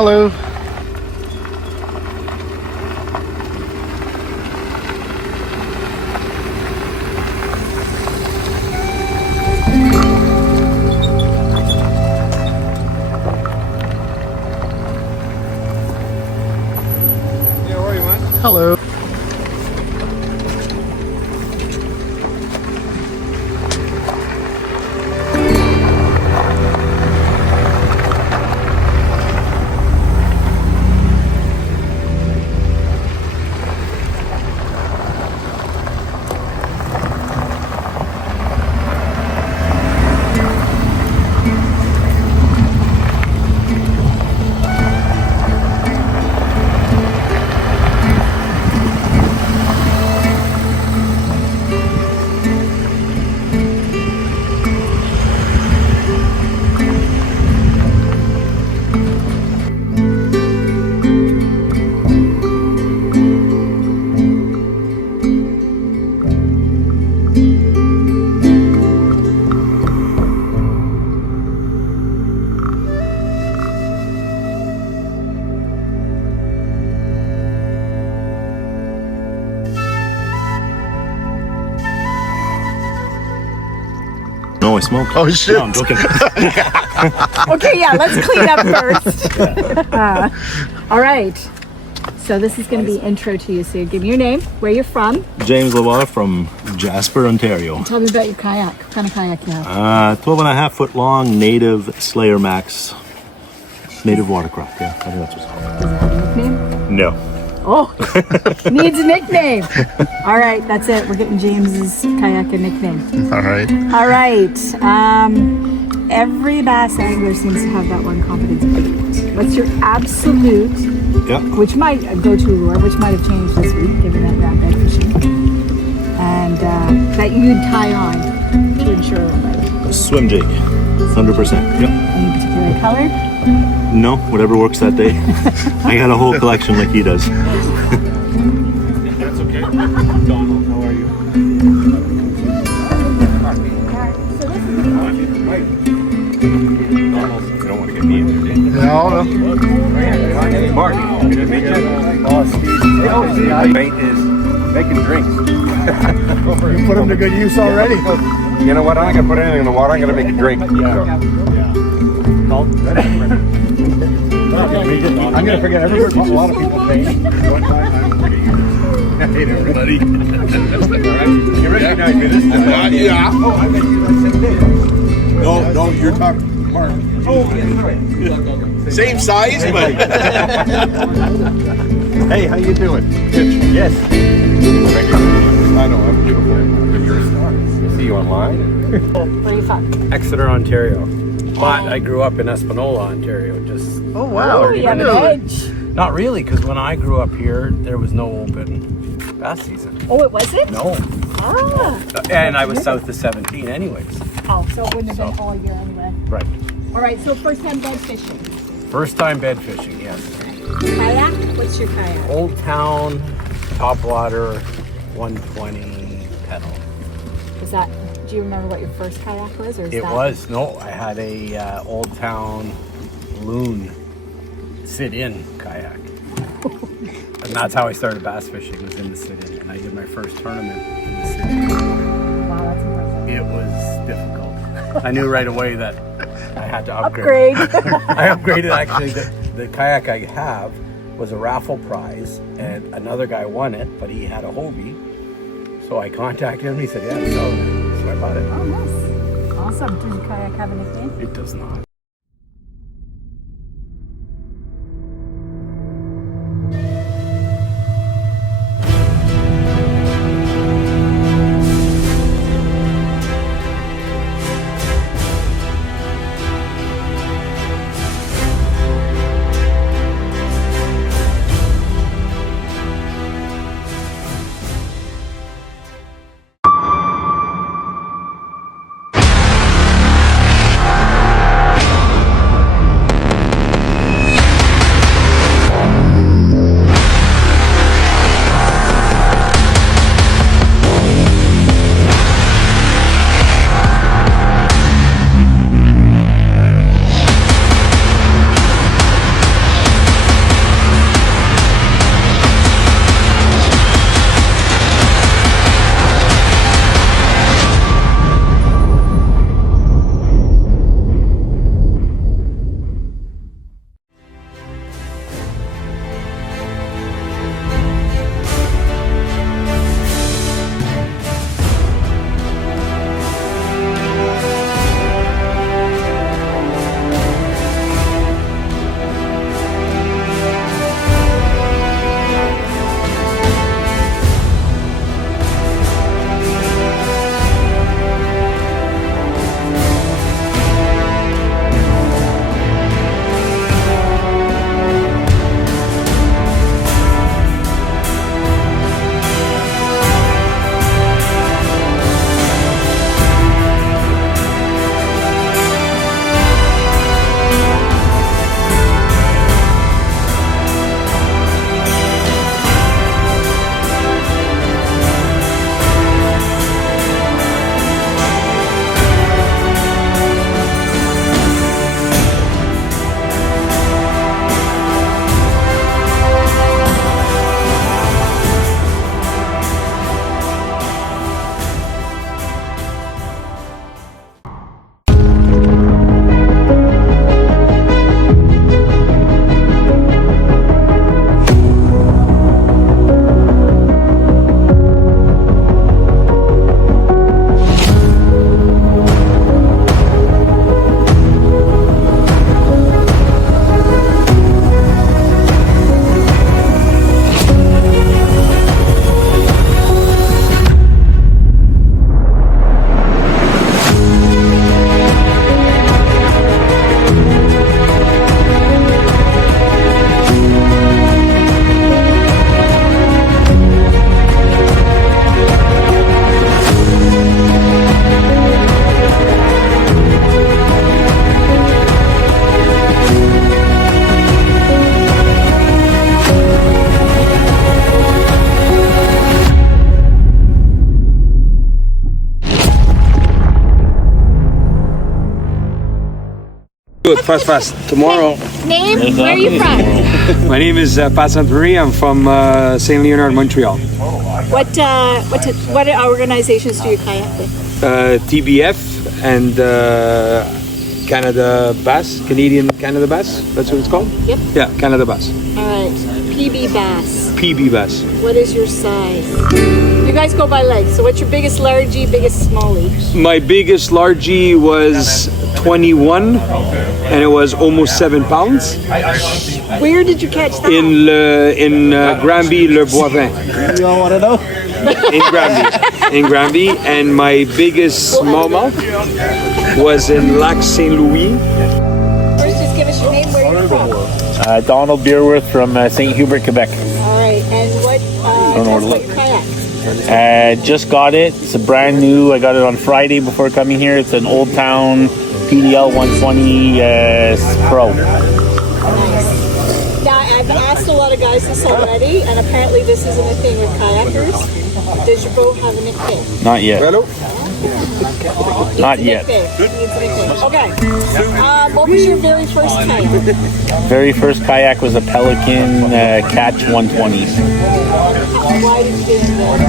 Hello. Hello. No, I smoked. Oh shit. No, I'm joking. Okay, yeah, let's clean up first. All right. So this is going to be intro to you. So you give me your name, where you're from. James Lamour from Jasper, Ontario. Tell me about your kayak. What kind of kayak you have? 12.5 foot long, native Slayer Max, native watercraft. Yeah, I think that's what's called. Does it have a nickname? No. Oh, needs a nickname. All right, that's it. We're getting James's kayak a nickname. All right. All right. Every bass angler seems to have that one confidence bait. What's your absolute, Yeah. which might go to lure, which might have changed this week, given that you're out bed fishing, and that you'd tie on to ensure a bite? Swim jig, 100%. Yep. Any particular color? No, whatever works that day. I got a whole collection like he does. That's okay. Donald, how are you? Donald, you don't want to get me in there, do you? No. Mark, good to meet you. Oh, Steve. Bait is making drinks. You put them to good use already. You know what? I'm not going to put anything in the water. I'm going to make a drink. I'm going to forget every a lot of people's names. Hey everybody. You recognize me this time? Yeah. Oh, I bet you the same day. No, you're talking Mark. Oh, yeah, right. Same size, but Hey, how you doing? Good. Yes. I know, I'm beautiful. But you're a star. I see you online. Where are you from? Exeter, Ontario. But I grew up in Espanola, Ontario. Just Oh wow. Oh, you have an edge. not really, because when I grew up here, there was no open bass season. Oh, it wasn't? No. Ah. And I was south of 17 anyways. Oh, so it wouldn't have been all year anyway. Right. All right, so first time bed fishing. First time bed fishing, yes. Kayak? What's your kayak? Old Town, top water, 120 pedal. Was that, do you remember what your first kayak was? Or is It that... was, no, I had a Old Town Loon sit-in kayak. And that's how I started bass fishing, was in the sit-in. And I did my first tournament in the sit-in. Wow, that's impressive. It was difficult. I knew right away that I had to upgrade. I upgraded actually. The kayak I have was a raffle prize, and another guy won it, but he had a Hobie. So I contacted him. He said, "Yeah, I'm selling it." So I bought it. Oh, nice. Awesome. Does your kayak have a nickname? It does not. Do it fast. Tomorrow. Name? Where are you from? My name is Pat Santamarie. I'm from St. Leonard, Montreal. What organizations do you kayak with? TBF and Canada Bass, Canadian Canada Bass. That's what it's called? Yep. Yeah, Canada Bass. All right. PB Bass. PB Bass. What is your size? You guys go by legs. So what's your biggest largie, biggest smallie? My biggest largie was 21 and it was almost 7 pounds. Where did you catch that? In Granby, Le Boivin. You all want to know? In Granby, and my biggest smallmouth was in Lac Saint Louis. First, just give us your name, where you're from. Donald Beerworth from St. Hubert, Quebec. All right, and what? Tell us about your kayak. Just got it. It's a brand new. I got it on Friday before coming here. It's an Old Town PDL 120 Pro. Now, I've asked a lot of guys this already, and apparently this isn't a thing with kayakers. Does your boat have a nickname? Not yet. Not yet. Okay. What was your very first kayak? Very first kayak was a Pelican Catch 120. Why did you get into that?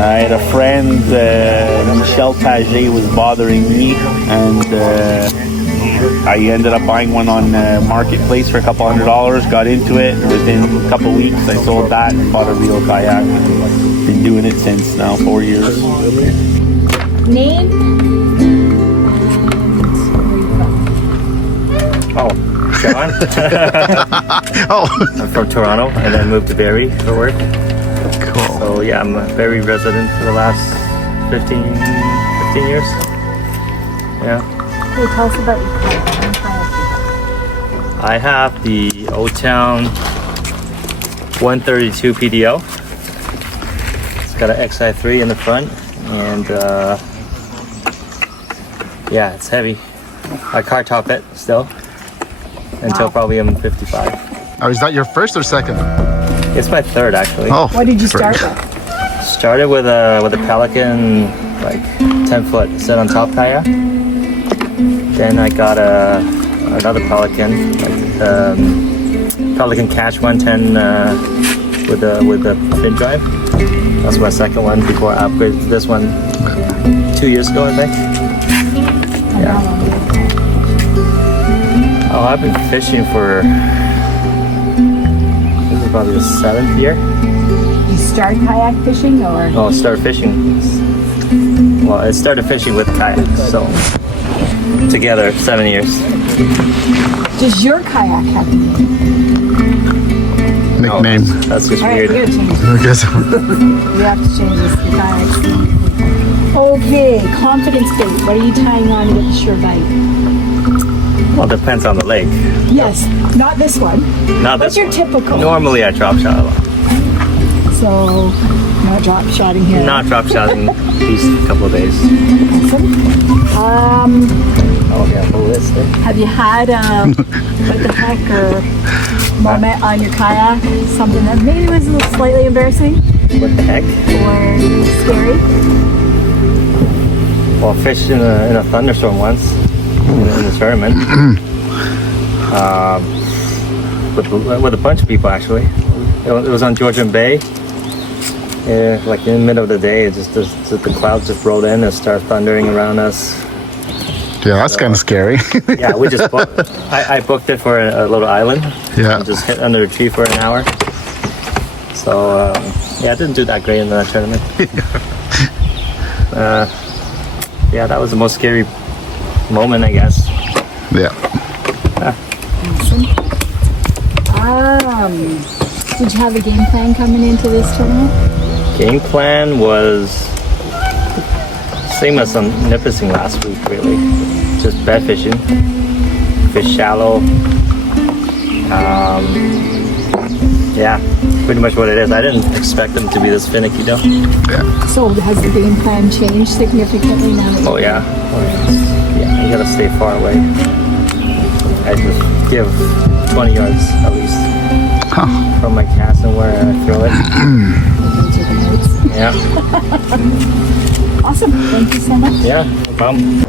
I had a friend, Michel Peche, was bothering me, and I ended up buying one on Marketplace for a couple $100, got into it, and within a couple weeks I sold that and bought a real kayak. Been doing it since now, 4 years. Name? Oh, Sean? I'm from Toronto and then moved to Barrie for work. Cool. So yeah, I'm a Barrie resident for the last 15 years. Yeah. Hey, tell us about your kayak. I have the Old Town 132 PDO. It's got an XI3 in the front and yeah, it's heavy. I car top it still until probably I'm 55. Oh, is that your first or second? It's my third actually. Oh, What did you start with? Started with a Pelican, like 10-foot set on top kayak. Then I got another Pelican, like Pelican Catch 110 with the fin drive. That's my second one before I upgraded to this one 2 years ago, I think. Yeah. Oh, I've been fishing for, this is probably the 7th year. You start kayak fishing or? Oh, I started fishing. Well, I started fishing with kayaks, so together 7 years. Does your kayak have a name? nickname. Oh, that's just All right, weird. we gotta change I guess. this. We have to change this. The kayaks. Okay, confidence bait. What are you tying on to get the sure bite? Well, it depends on the lake. Yes, not this one. Not What's this your one. typical? Normally I drop shot a lot. So, no drop shotting here. Not drop shotting these couple of days. Awesome. Oh yeah, full list there. Have you had what the heck or moment on your kayak? Something that maybe was a little slightly embarrassing What the heck? or scary? Well, fished in a thunderstorm once in a tournament. With a bunch of people actually. It was on Georgian Bay. Yeah, like in the middle of the day, it just the clouds just rolled in and started thundering around us. Yeah, that's kind of scary. Yeah, we just booked. I booked it for a little island. Yeah. And just hit under a tree for an hour. So yeah, I didn't do that great in that tournament. Yeah, that was the most scary moment, I guess. Yeah. Did you have a game plan coming into this tournament? Game plan was same as on Nipissing last week, really. Just bed fishing, fish shallow. Yeah, pretty much what it is. I didn't expect them to be this finicky, though. So has the game plan changed significantly now? Oh yeah, yeah. You gotta stay far away. I just give 20 yards at least from my cast and where I throw it. Yeah. Awesome. Thank you so much. Yeah, no problem.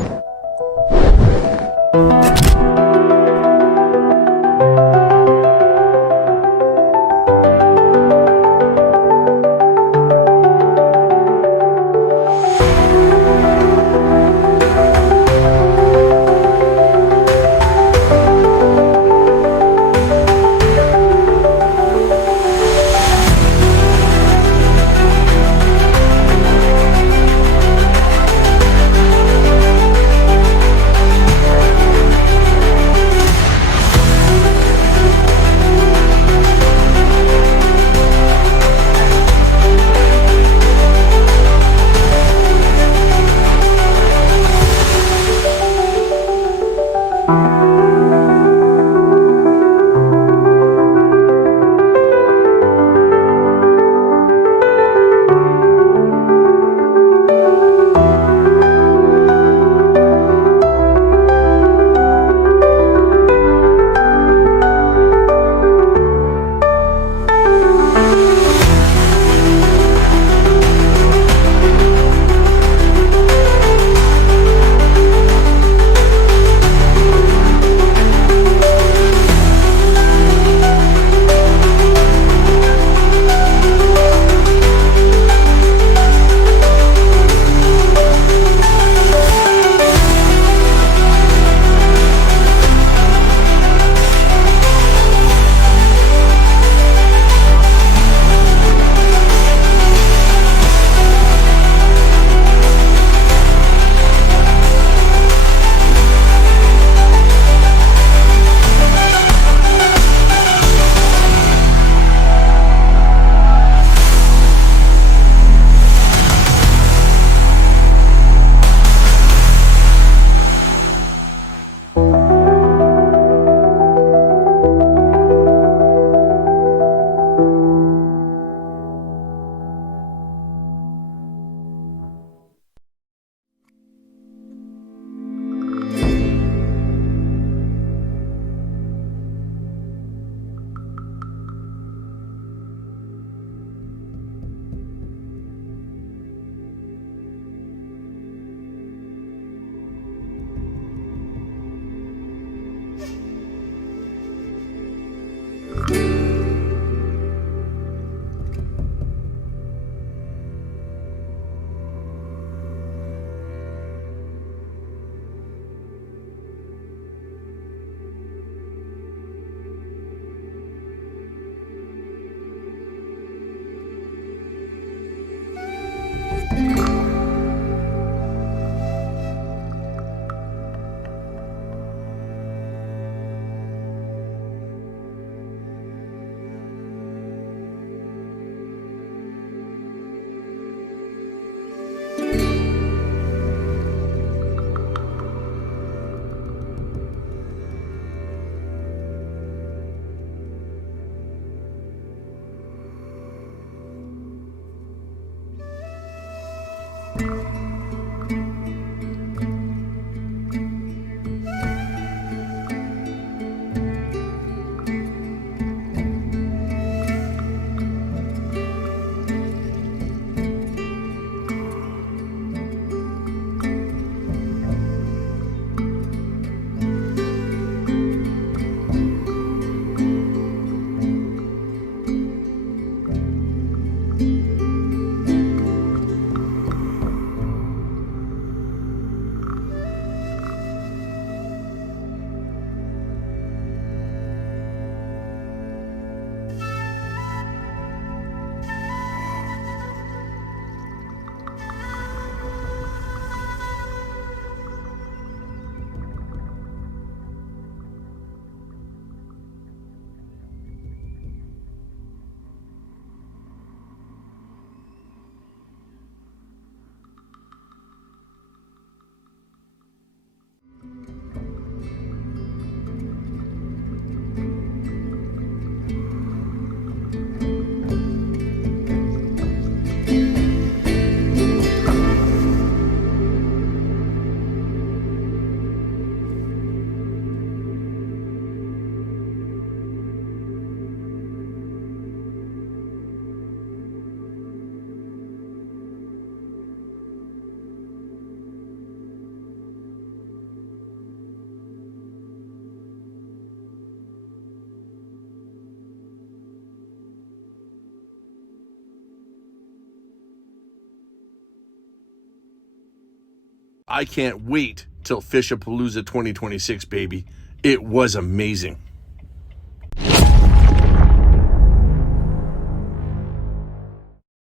I can't wait till Fishapalooza 2026, baby. It was amazing.